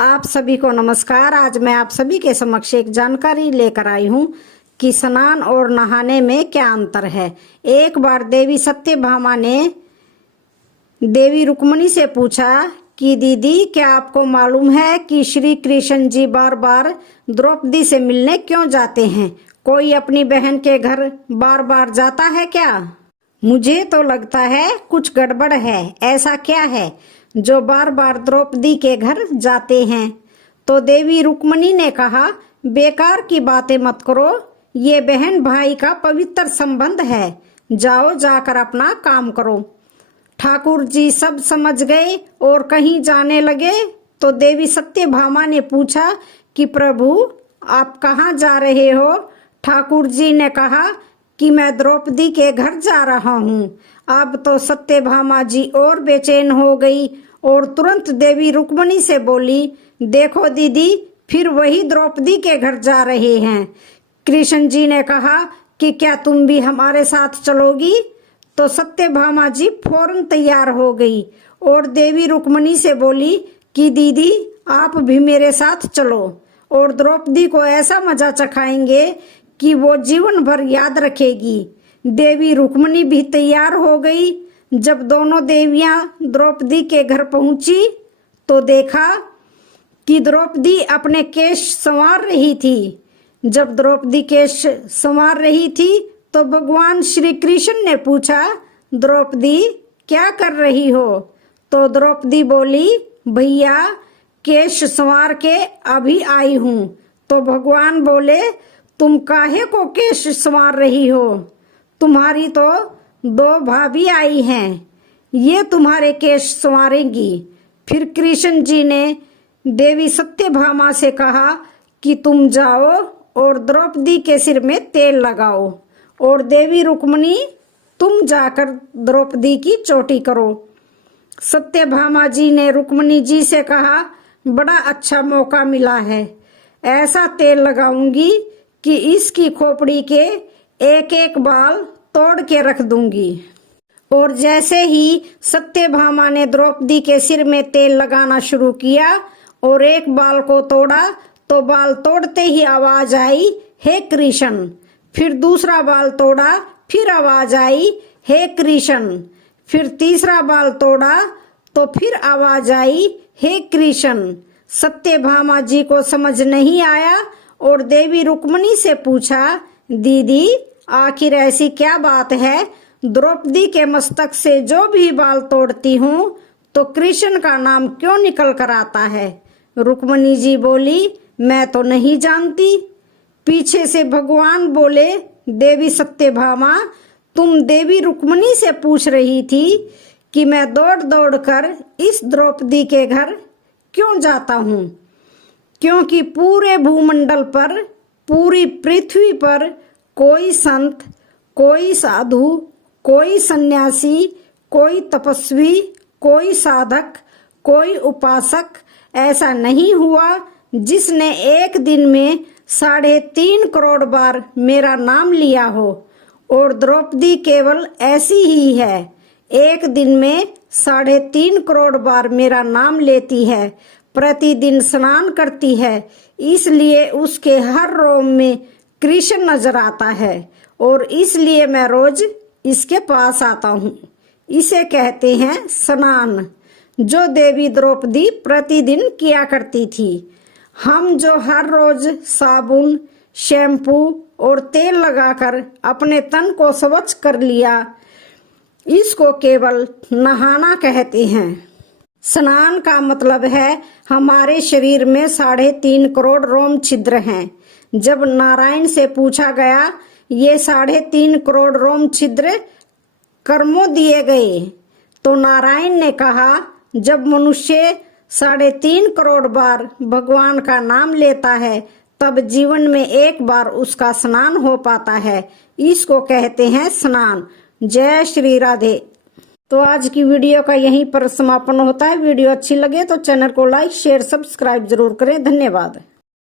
आप सभी को नमस्कार। आज मैं आप सभी के समक्ष एक जानकारी लेकर आई हूँ कि स्नान और नहाने में क्या अंतर है। एक बार देवी सत्यभामा ने देवी रुक्मिणी से पूछा कि दीदी, क्या आपको मालूम है कि श्री कृष्ण जी बार बार द्रौपदी से मिलने क्यों जाते हैं? कोई अपनी बहन के घर बार बार जाता है क्या? मुझे तो लगता है कुछ गड़बड़ है। ऐसा क्या है जो बार बार द्रौपदी के घर जाते हैं? तो देवी रुक्मिणी ने कहा, बेकार की बातें मत करो, ये बहन भाई का पवित्र संबंध है। जाओ, जाकर अपना काम करो। ठाकुर जी सब समझ गए और कहीं जाने लगे तो देवी सत्यभामा ने पूछा कि प्रभु, आप कहाँ जा रहे हो? ठाकुर जी ने कहा कि मैं द्रौपदी के घर जा रहा हूँ। अब तो सत्यभामा जी और बेचैन हो गई और तुरंत देवी रुक्मिणी से बोली, देखो दीदी, फिर वही द्रौपदी के घर जा रहे हैं। कृष्ण जी ने कहा कि क्या तुम भी हमारे साथ चलोगी? तो सत्यभामा जी फौरन तैयार हो गई और देवी रुक्मिणी से बोली कि दीदी, आप भी मेरे साथ चलो और द्रौपदी को ऐसा मजा चखाएंगे कि वो जीवन भर याद रखेगी। देवी रुक्मिणी भी तैयार हो गई। जब दोनों देवियां द्रौपदी के घर पहुंची तो देखा कि द्रौपदी अपने केश संवार रही थी। जब द्रौपदी केश संवार रही थी तो भगवान श्री कृष्ण ने पूछा, द्रौपदी क्या कर रही हो? तो द्रौपदी बोली, भैया केश संवार के अभी आई हूँ। तो भगवान बोले, तुम काहे को केश संवार रही हो? तुम्हारी तो दो भाभी आई हैं, ये तुम्हारे केश संवारेंगी। फिर कृष्ण जी ने देवी सत्यभामा से कहा कि तुम जाओ और द्रौपदी के सिर में तेल लगाओ और देवी रुक्मिणी, तुम जाकर द्रौपदी की चोटी करो। सत्यभामा जी ने रुक्मिणी जी से कहा, बड़ा अच्छा मौका मिला है, ऐसा तेल लगाऊंगी कि इसकी खोपड़ी के एक एक बाल तोड़ के रख दूंगी। और जैसे ही सत्यभामा ने द्रौपदी के सिर में तेल लगाना शुरू किया और एक बाल को तोड़ा तो बाल तोड़ते ही आवाज आई, हे कृष्ण। फिर दूसरा बाल तोड़ा, फिर आवाज आई, हे कृष्ण। फिर तीसरा बाल तोड़ा तो फिर आवाज आई, हे कृष्ण। सत्यभामा जी को समझ नहीं आया और देवी रुक्मिणी से पूछा, दीदी आखिर ऐसी क्या बात है? द्रौपदी के मस्तक से जो भी बाल तोड़ती हूँ तो कृष्ण का नाम क्यों निकल कर आता है? रुक्मिणी जी बोली, मैं तो नहीं जानती। पीछे से भगवान बोले, देवी सत्यभामा, तुम देवी रुक्मिणी से पूछ रही थी कि मैं दौड़ दौड़ कर इस द्रौपदी के घर क्यों जाता हूँ? क्योंकि पूरे भूमंडल पर, पूरी पृथ्वी पर कोई संत, कोई साधु, कोई सन्यासी, कोई तपस्वी, कोई साधक, कोई उपासक ऐसा नहीं हुआ जिसने एक दिन में 3.5 करोड़ बार मेरा नाम लिया हो। और द्रौपदी केवल ऐसी ही है, एक दिन में 3.5 करोड़ बार मेरा नाम लेती है, प्रतिदिन स्नान करती है, इसलिए उसके हर रोम में कृष्ण नजर आता है और इसलिए मैं रोज इसके पास आता हूँ। इसे कहते हैं स्नान, जो देवी द्रौपदी प्रतिदिन किया करती थी। हम जो हर रोज साबुन, शैम्पू और तेल लगाकर अपने तन को स्वच्छ कर लिया, इसको केवल नहाना कहते हैं। स्नान का मतलब है हमारे शरीर में 3.5 करोड़ रोम छिद्र हैं। जब नारायण से पूछा गया, ये 3.5 करोड़ रोम छिद्र कर्मों दिए गए, तो नारायण ने कहा, जब मनुष्य 3.5 करोड़ बार भगवान का नाम लेता है तब जीवन में एक बार उसका स्नान हो पाता है। इसको कहते हैं स्नान। जय श्री राधे। तो आज की वीडियो का यहीं पर समापन होता है। वीडियो अच्छी लगे तो चैनल को लाइक, शेयर, सब्सक्राइब जरूर करें। धन्यवाद।